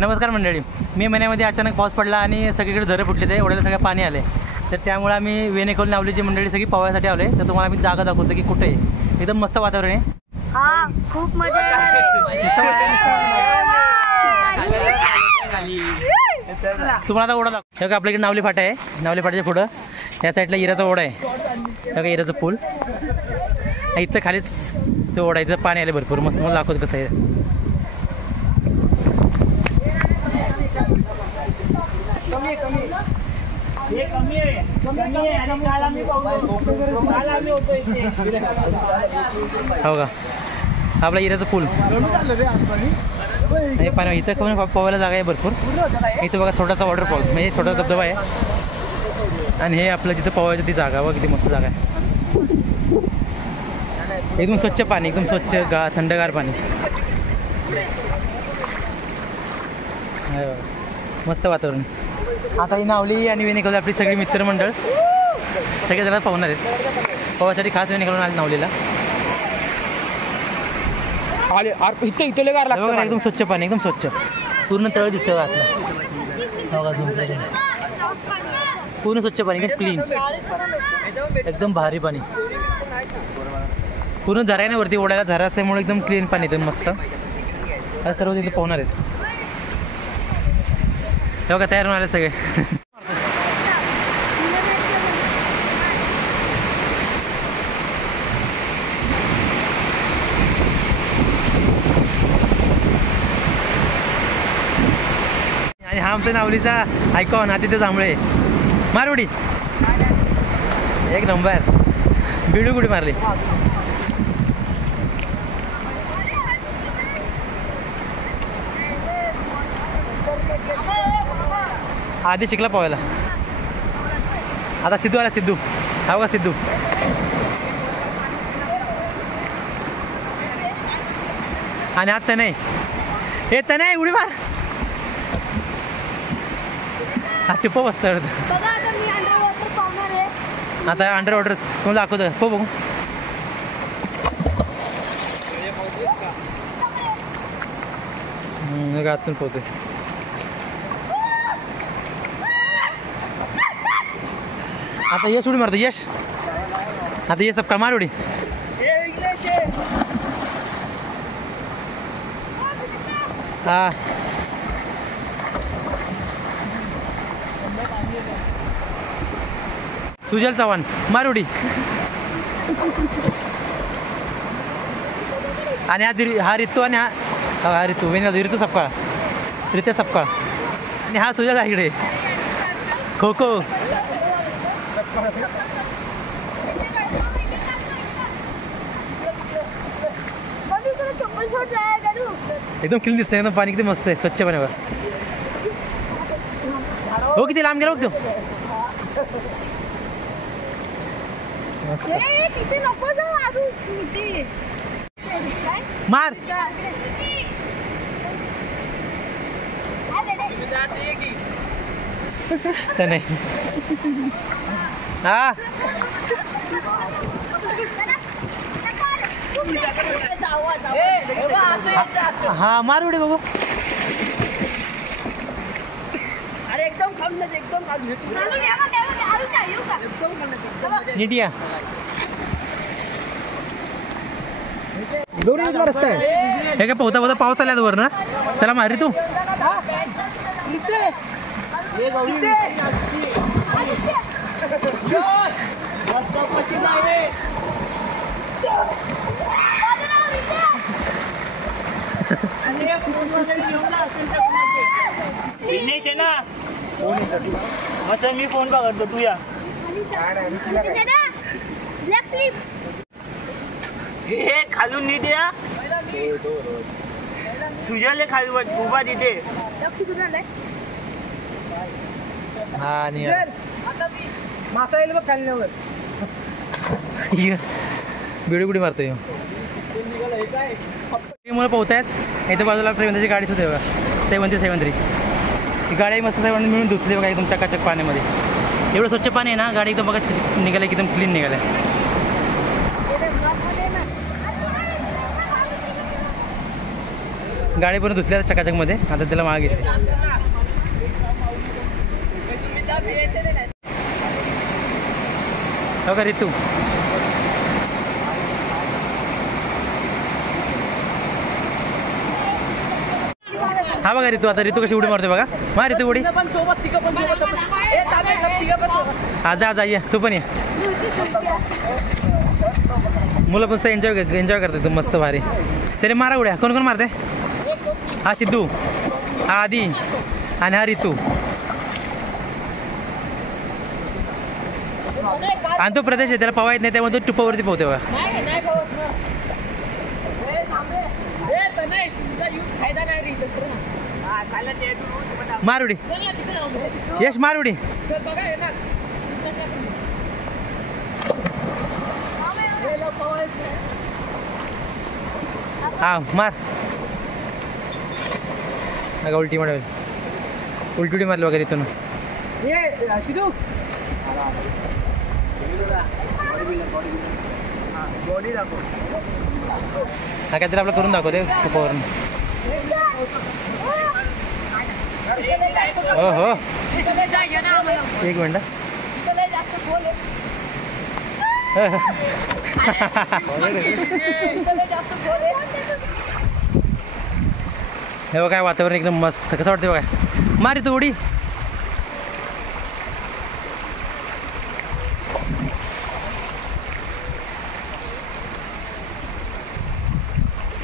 नमस्कार मंडळी. मे महिन्यामध्ये अचानक पाऊस पडला आणि सगळीकडे झरं फुटले, ते ओढ्याला सगळं पाणी आले. तर त्यामुळे आम्ही वेणेखोल नावलीची मंडळी सगळी पोहायसाठी आले. तर तुम्हाला आम्ही जागा दाखवतो की कुठे आहे. एकदम मस्त वातावरण आहे. हा खूप मजा येणार तुम्हाला आता ओढा दाखव. आपल्या इकडे नावली फाटा आहे. नावली फाट्याच्या पुढं या साईडला इराचा ओढा आहे. बघा इराचं पूल. इथं खालीच तो ओढा आहे. इथं पाणी आले भरपूर. मस्त मला दाखवतो कसं आहे. हो का आपला इराचं पूल हे पाणी. इथं कोण पोहायला जागा आहे भरपूर. इथं बघा छोटासा वॉटरफॉल म्हणजे छोटा धबधबा आहे. आणि हे आपलं जिथं पोहायचं ती जागा बघा किती मस्त जागा आहे. एकदम स्वच्छ पाणी, एकदम स्वच्छ थंडगार पाणी. मस्त वातावरण. आता ही नावली आणि वेणेखोल आपली सगळी मित्रमंडळ सगळेजण पोहणार आहेत. पोहायसाठी खास वेणेखोलून आले नावलीला. इथं लय गार लागतं. एकदम स्वच्छ पाणी, एकदम स्वच्छ. पूर्ण तळ दिसतं आतलं. पूर्ण स्वच्छ पाणी, एकदम क्लीन, एकदम भारी पाणी. पूर्ण झरा आहे ना वरती ओढायला. झरा असल्यामुळे एकदम क्लीन पाणी एकदम मस्त. आता सर्व तिथे पोहणार आहेत. हे बघा तयार होऊन आले सगळे. आणि हा आमचा नावलीचा आयकॉन आदित्य जांभळे. मारवडी एक नंबर. बिडू कुठे मारली. आधी शिकला पोहायला. आता सिद्धू आला. सिद्धू हा बघा सिद्धू. आणि आता नाही येत नाही उडी मार. हा ते पो बसत. आता अंडर वॉटर तुम्हाला दाखवतो. पो बघू. आतून पोहतोय. आता यश उडी मारतो. यश आता ये सबका मार उडी. हा सुजल चव्हाण मार उडी. आणि हा रितू आणि हा रितू रितू सपकाळ. रित्या सपकाळ आणि हा सुजल आहे इकडे. खो खो. एकदम क्लीन दिसतंय. एकदम पाणी किती मस्त आहे. स्वच्छ पाण्यावर. हो किती लांब गेला बघ तो. मार. नाही हा हा मार उडी बघू. अरे एकदम खाली एकदम नीट या. रस्ता आहे. हे काय पोहता पोहता पाऊस आल्यात वर ना. चला मारी तू. विघ्नेश आहे ना. मग मी फोन बघतो. तू या. हे खालून नीट या. सुजले खाली उभा तिथे. हा आणि मासा येईल बघ खाल्ल्यावर. बिडी बुडी मारतोय. मुळे पोहतायत. इथं बाजूला ट्रेनची गाडी सुद्धा बघा. 737. ही गाडी मस्त सर्वांनी मिळून धुतली बघा एकदम चकाचक पाण्यामध्ये. एवढं स्वच्छ पाणी आहे ना. गाडी एकदम बघा कशी निघालं. एकदम क्लीन निघालं. गाडी पण धुतल्या चकाचकमध्ये, आता त्याला माग घेते. हो का रितू, हा बघा रितू, आता रितू कशी उडी मारते बघा. मा रितू उडी, आज जा ये, तू पण ये. मुलं मस्त एन्जॉय करते तू, मस्त भारी. तरी मारा उड्या. कोण कोण मारते? हा सिद्धू, हा आदी आणि हा रितू. आणि तो प्रदेश आहे, त्याला पवा येत नाही, त्यामुळे तो टुपावरती पोहते बघा. मारुडी यश, मारुडी. हा मार. अगं उलटी मारली, उलटी मारली वगैरे इथून. हा काहीतरी आपलं करून दाखवते टुपावरून. हो हो, एक मिनिट. हे बघा वातावरण एकदम मस्त, कसं वाटतं बघा. मारी तू उडी.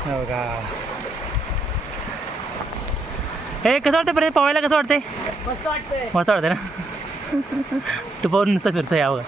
हे बघा, हे कसं वाटतं बरं पवायला, कसं वाटतंय? मस्त वाटतंय ना. टुपावरून नुसतं फिरतोय या बघा.